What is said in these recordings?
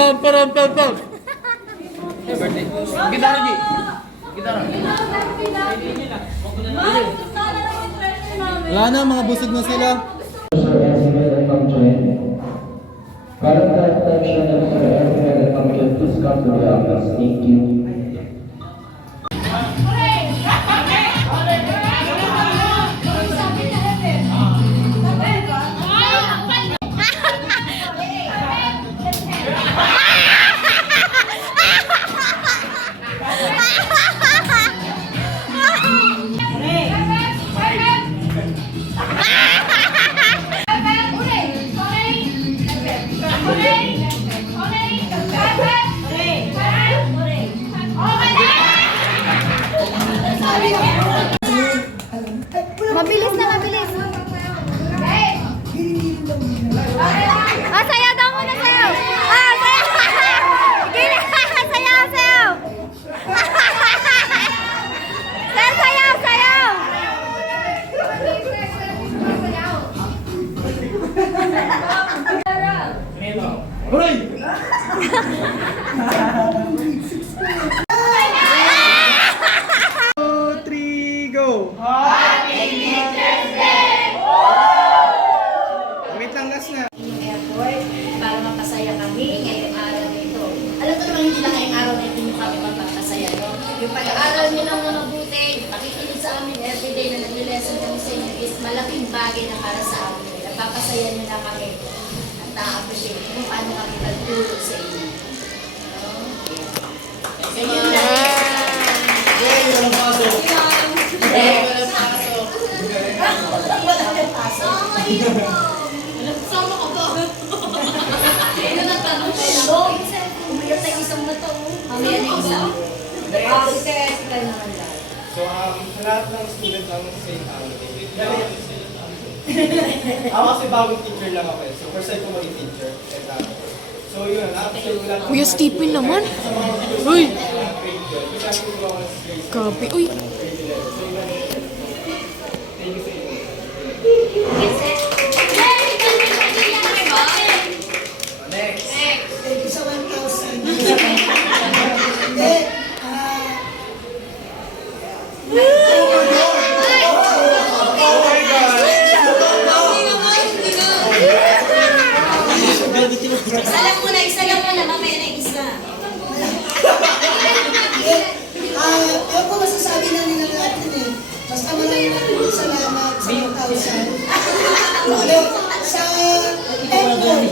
Pam, pam, pam, pam. Gitara, G. Gitara. Wala na, mga busog na sila. Para sa attention of Sir Edwin and Function, please come to the office. Thank you. Mabilis na, mabilis. Ah, sayaw daw muna, sayaw. Ah, sayaw. Sayaw, sayaw. Sayaw, sayaw. Hooray! Go! Happy Teacher's Day! Wait lang, last na. Yung effort para mapasaya kami ngayong araw na ito. Alam ko naman hindi lang ngayong araw na ito yung kami magpapasaya. No? Yung pag-aaral nyo lang na mabuti, pakikinig sa amin everyday na nag-lesson kami sa inyo is malaking bagay na para sa amin. Napapasaya nyo na kami at na-appreciate kung paano kami nagturo sa inyo. No? So yun lang. Walang pasok. Sama ko ba? Ano na tanong siya? Umayot na isang na to. Mamaya na isang. So, sa lahat ng student ng St. Ako kasi bagong teacher lang ako eh. So, first time ko maging teacher. So, yun. Kuya Stephen naman. Uy. Grabe, uy. Isa lang muna, mamaya na isa. Ako po masasabi na nila natin eh. Basta maraming salamat sa 1,000. Sa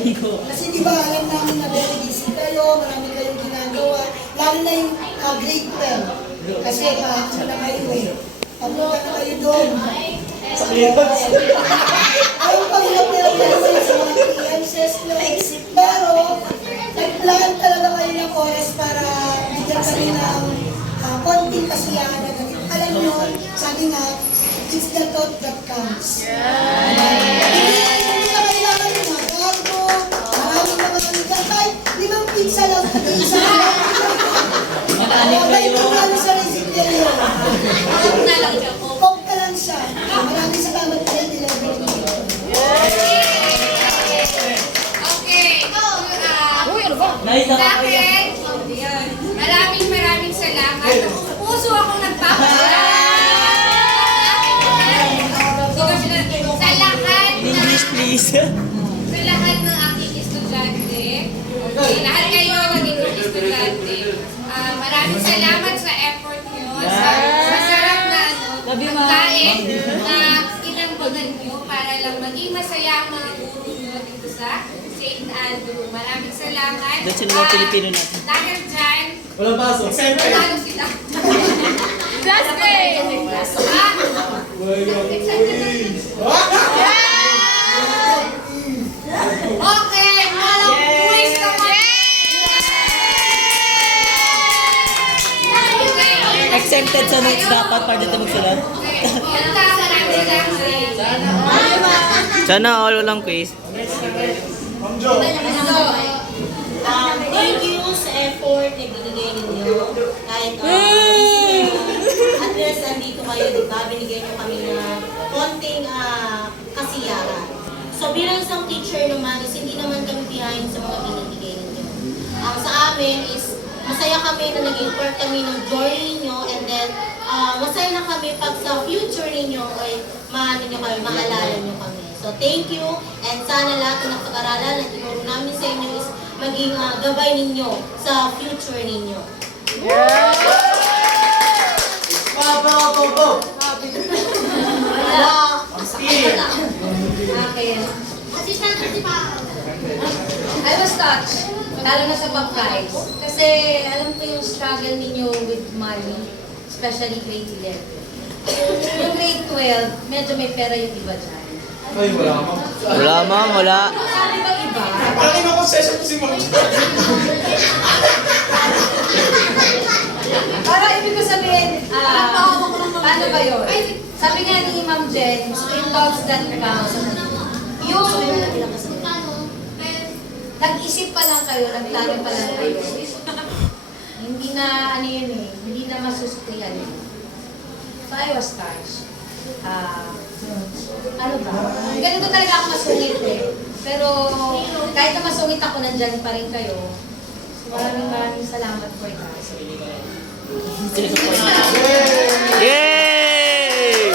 effort. Kasi di ba alam namin na very busy kayo, marami kayong ginagawa. Lalo na yung grade 12. Kasi ano na kayo eh. Papunta na kayo doon. Ayaw pahilap-hilap na naman sa mga PMCs no. Pero, nag-plan talaga kayo ng oras para bigyan kami ng konting kasiyahan na ganito. Alam nyo, sabi nga, it's the thought that counts. Hindi na kailangan yung mga gago, maraming mga kanigan, kahit 5 pizza lang, isa lang. Dahil magkano sa residenyo. Coke na lang siya. Maraming salamat kayo, deliver niyo. Sa akin, maraming salamat. Puso ako nagpapasalamat. Sa lahat English, please. sa lahat ng aking estudyante. Okay, lahat kayo naging estudyante. Maraming salamat sa effort nyo. Sa masarap na pagkain na inambagan nyo para lang maging masaya ang mga guro nyo dito sa St. Andrew. Maraming salamat. Doon sila mga Pilipino natin. Dahil dyan, Walang pasok. panalo sila. Last day. Okay, walang quiz naman. Exempted sa notes dapat para dito magsulat. Maraming salamat. Sana all walang quiz. Thank you sa effort na binigay ninyo. Kahit at least nandito kayo, diba? Binigyan nyo kami ng konting kasiyahan. So bilang isang teacher naman, is hindi naman kami behind sa mga binibigay ninyo. ang sa amin is masaya kami na naging part kami ng journey nyo, and then masaya na kami pag sa future ninyo ay maano nyo kami, maalala nyo kami. So thank you, and sana lahat ng pag-aralan na tinuro namin sa inyo is maging gabay ninyo sa future ninyo. Wala. Okay. I was touched, lalo na sa pag-price. Kasi alam ko yung struggle ninyo with money, especially grade 11. Yung grade 12, medyo may pera yung iba dyan. Ay, wala ka. Wala, ma'am. Wala. Sabi ba iba? Parang ino-concession ko si Ma'am. Para ibig ko sabihin, paano ba yun? Sabi nga ni Ma'am Jen, screen talks that count. Yung nag-isip pa lang kayo, nagplano pa lang kayo. Hindi na, ano yun eh, hindi na masusuklihan yun. So I was touched. Ano ba? Ganito talaga ako masungit eh. Pero kahit na masungit ako, nandyan pa rin kayo. So maraming salamat for that. Yay!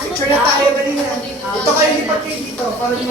Picture na tayo, dali na. Ito kayo lipat kayo dito. Para di